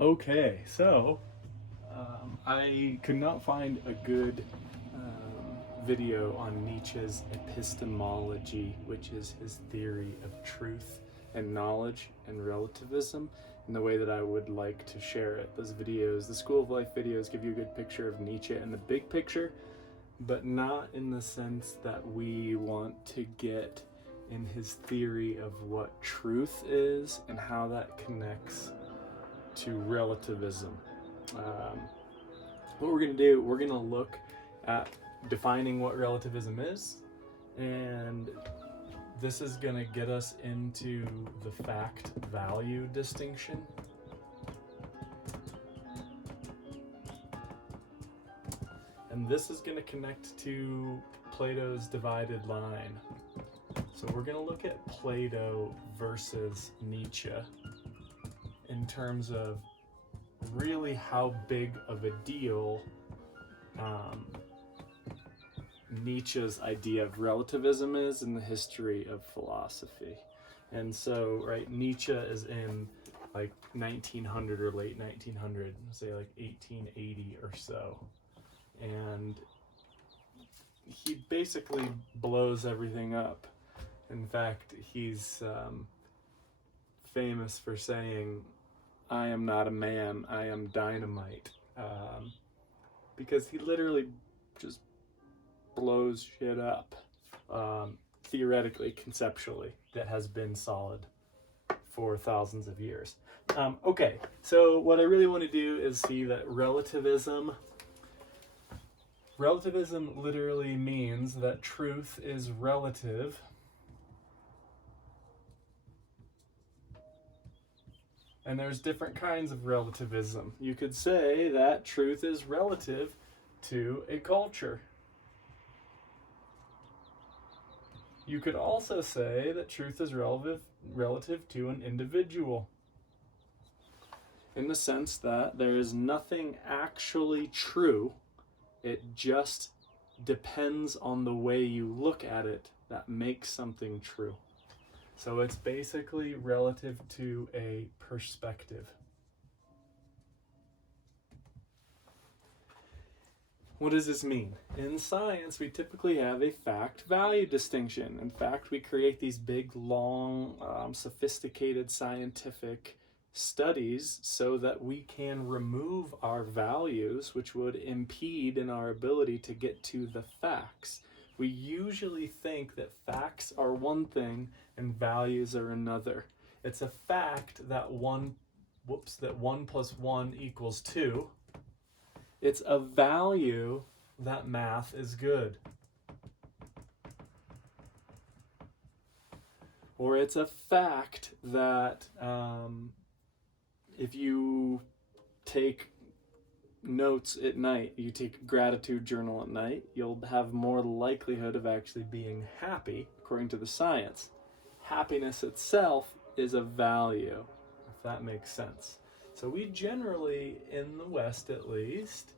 Okay, so I could not find a good video on Nietzsche's Epistemology, which is his theory of truth and knowledge and relativism, in the way that I would like to share it. Those videos, the School of Life videos, give you a good picture of Nietzsche in the big picture, but not in the sense that we want to get in his theory of what truth is and how that connects to relativism. What we're going to do, we're going to look at defining what relativism is, and this is going to get us into the fact-value distinction. And this is going to connect to Plato's divided line. So we're going to look at Plato versus Nietzsche in terms of really how big of a deal Nietzsche's idea of relativism is in the history of philosophy. And so, right, Nietzsche is in like 1900 or late 1900, say like 1880 or so. And he basically blows everything up. In fact, he's famous for saying, "I am not a man, I am dynamite," because he literally just blows shit up, theoretically, conceptually, that has been solid for thousands of years. Okay, so what I really want to do is see that relativism literally means that truth is relative and there's different kinds of relativism. You could say that truth is relative to a culture. You could also say that truth is relative to an individual, in the sense that there is nothing actually true. It just depends on the way you look at it that makes something true. So it's basically relative to a perspective. What does this mean? In science, we typically have a fact-value distinction. In fact, we create these big, long, sophisticated scientific studies so that we can remove our values, which would impede in our ability to get to the facts. We usually think that facts are one thing and values are another. It's a fact that 1 plus 1 equals 2. It's a value that math is good. Or it's a fact that if you take notes at night, you take a gratitude journal at night, you'll have more likelihood of actually being happy, according to the science. Happiness itself is a value, if that makes sense. So we generally, in the West at least,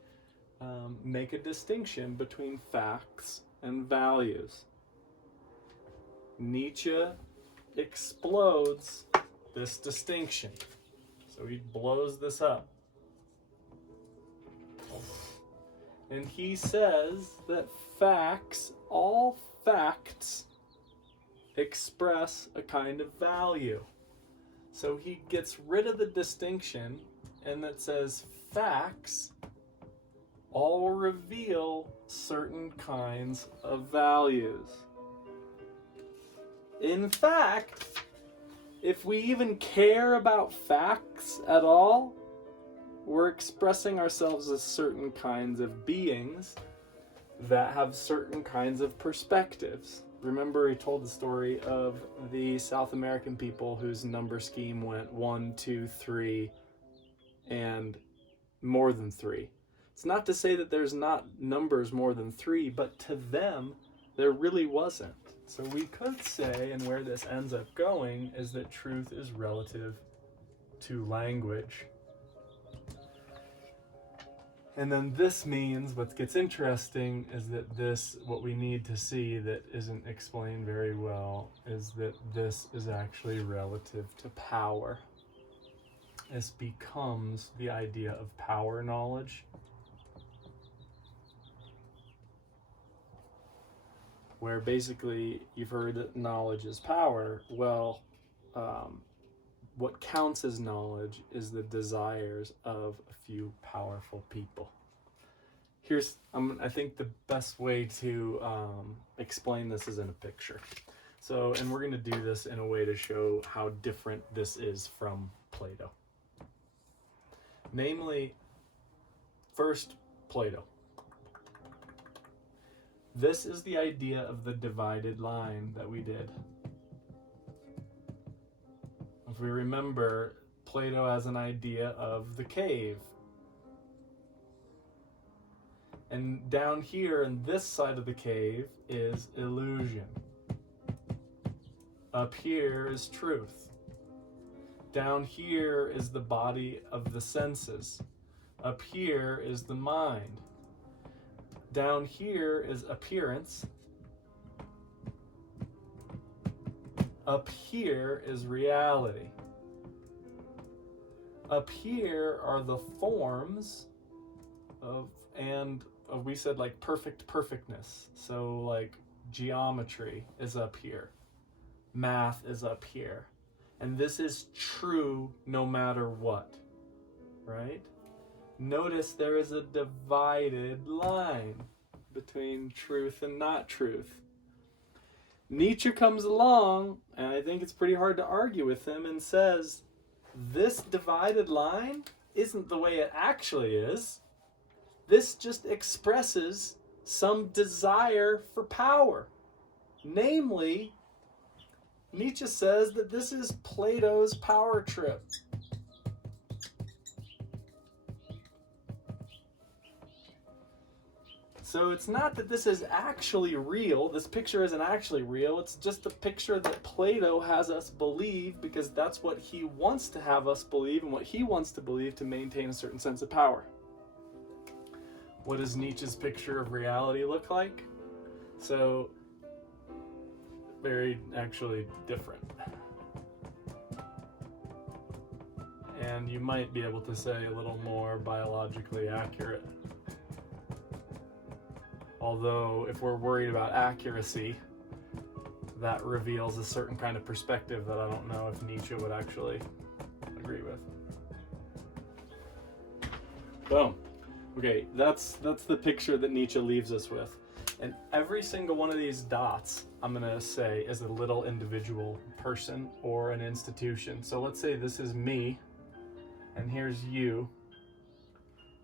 make a distinction between facts and values. Nietzsche explodes this distinction. So he blows this up. And he says that all facts express a kind of value. So he gets rid of the distinction and that says facts all reveal certain kinds of values. In fact, if we even care about facts at all, we're expressing ourselves as certain kinds of beings that have certain kinds of perspectives. Remember, he told the story of the South American people whose number scheme went 1, 2, 3, and more than 3. It's not to say that there's not numbers more than 3, but to them, there really wasn't. So we could say, and where this ends up going, is that truth is relative to language. And then this means, what gets interesting is that what we need to see that isn't explained very well, is that this is actually relative to power. this becomes the idea of power knowledge, where basically you've heard that knowledge is power. Well, what counts as knowledge is the desires of a few powerful people. I think the best way to explain this is in a picture. So, and we're going to do this in a way to show how different this is from Plato. Namely, first, Plato. This is the idea of the divided line that we did. If we remember, Plato has an idea of the cave. And down here in this side of the cave is illusion. Up here is truth. Down here is the body of the senses. Up here is the mind. Down here is appearance. Up here is reality. Up here are the forms we said like perfectness. So like geometry is up here. Math is up here. And this is true no matter what, right? Notice there is a divided line between truth and not truth. Nietzsche comes along, and I think it's pretty hard to argue with him, and says, this divided line isn't the way it actually is. This just expresses some desire for power. Namely, Nietzsche says that this is Plato's power trip. So it's not that this is actually real. This picture isn't actually real. It's just the picture that Plato has us believe because that's what he wants to have us believe and what he wants to believe to maintain a certain sense of power. What does Nietzsche's picture of reality look like? So, very actually different. And you might be able to say a little more biologically accurate. Although, if we're worried about accuracy, that reveals a certain kind of perspective that I don't know if Nietzsche would actually agree with. Boom. Okay, that's the picture that Nietzsche leaves us with. And every single one of these dots, I'm going to say, is a little individual person or an institution. So let's say this is me, and here's you,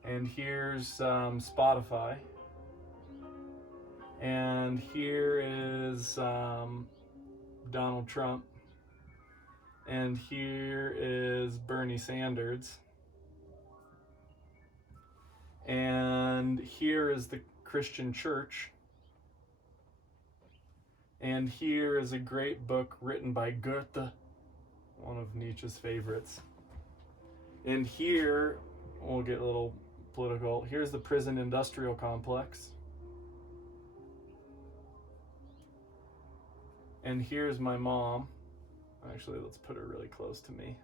and here's Spotify. And here is Donald Trump. And here is Bernie Sanders. And here is the Christian church. And here is a great book written by Goethe, one of Nietzsche's favorites. And here, we'll get a little political, here's the prison industrial complex. And here's my mom. Actually, let's put her really close to me.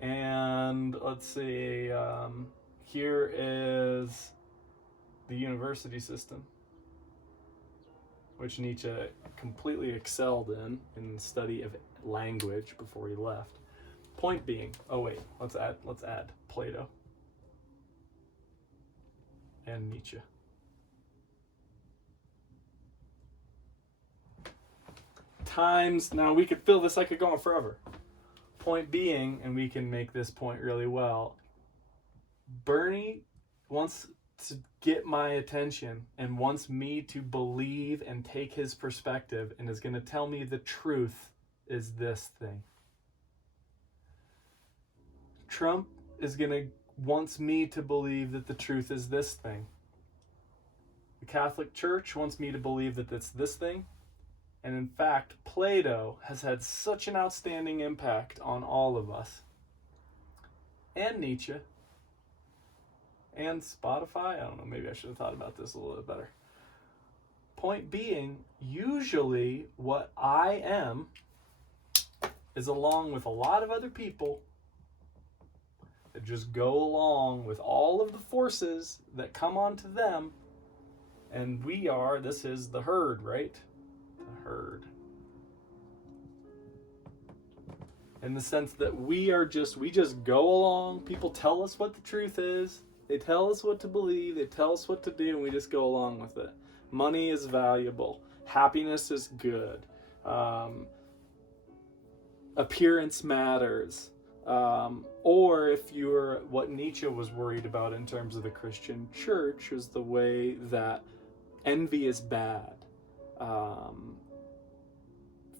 And let's see, here is the university system, which Nietzsche completely excelled in the study of language before he left. Point being, let's add Plato and Nietzsche. Times, now we could fill this, I could go on forever. Point being, and we can make this point really well, Bernie wants to get my attention and wants me to believe and take his perspective and is going to tell me the truth is this thing. Trump wants me to believe that the truth is this thing. The Catholic Church wants me to believe that it's this thing. And in fact, Plato has had such an outstanding impact on all of us. And Nietzsche. And Spotify. I don't know, maybe I should have thought about this a little bit better. Point being, usually what I am is along with a lot of other people that just go along with all of the forces that come onto them. And this is the herd, right? The herd. In the sense that we just go along. People tell us what the truth is. They tell us what to believe. They tell us what to do, and we just go along with it. Money is valuable. Happiness is good. Appearance matters. Or if you're what Nietzsche was worried about in terms of the Christian church, is the way that envy is bad.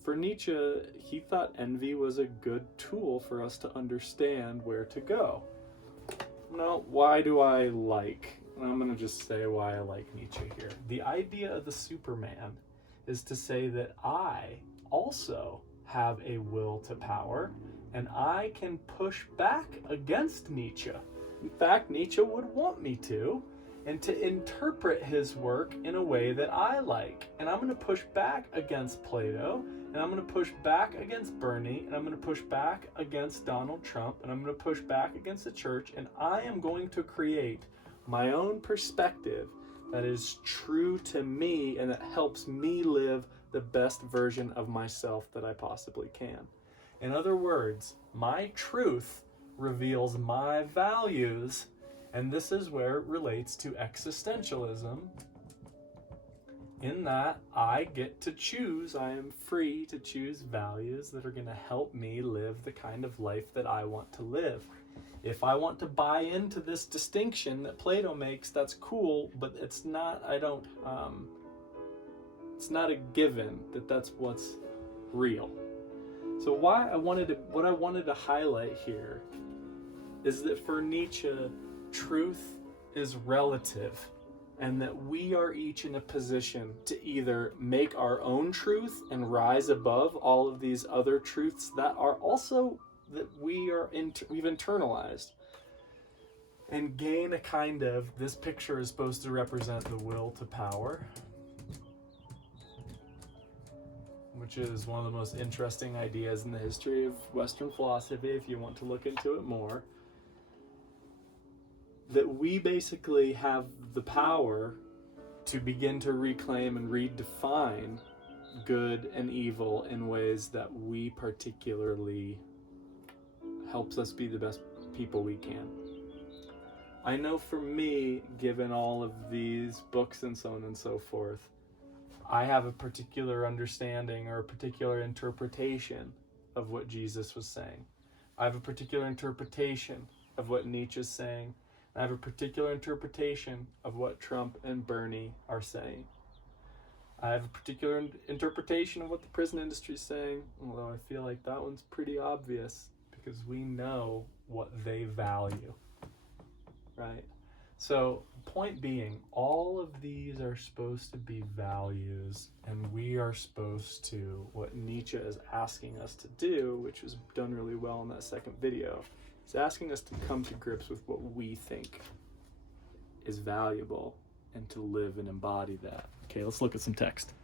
For Nietzsche, he thought envy was a good tool for us to understand where to go. Now, why do I like? I'm going to just say why I like Nietzsche here. The idea of the Superman is to say that I also have a will to power, and I can push back against Nietzsche. In fact, Nietzsche would want me to, and to interpret his work in a way that I like. And I'm going to push back against Plato, and I'm going to push back against Bernie, and I'm going to push back against Donald Trump, and I'm going to push back against the church, and I am going to create my own perspective that is true to me and that helps me live the best version of myself that I possibly can. In other words, my truth reveals my values, and this is where it relates to existentialism, in that I get to choose, I am free to choose values that are going to help me live the kind of life that I want to live. If I want to buy into this distinction that Plato makes, that's cool, but it's not, it's not a given that that's what's real. So what I wanted to highlight here is that for Nietzsche, truth is relative, and that we are each in a position to either make our own truth and rise above all of these other truths that are also that we've internalized, and gain a kind of, this picture is supposed to represent the will to power, which is one of the most interesting ideas in the history of Western philosophy, if you want to look into it more. That we basically have the power to begin to reclaim and redefine good and evil in ways that we particularly helps us be the best people we can. I know for me, given all of these books and so on and so forth, I have a particular understanding or a particular interpretation of what Jesus was saying. I have a particular interpretation of what Nietzsche is saying. I have a particular interpretation of what Trump and Bernie are saying. I have a particular interpretation of what the prison industry is saying, although I feel like that one's pretty obvious because we know what they value, right? So, point being, all of these are supposed to be values, and we are supposed to, what Nietzsche is asking us to do, which was done really well in that second video, is asking us to come to grips with what we think is valuable and to live and embody that. Okay, let's look at some text.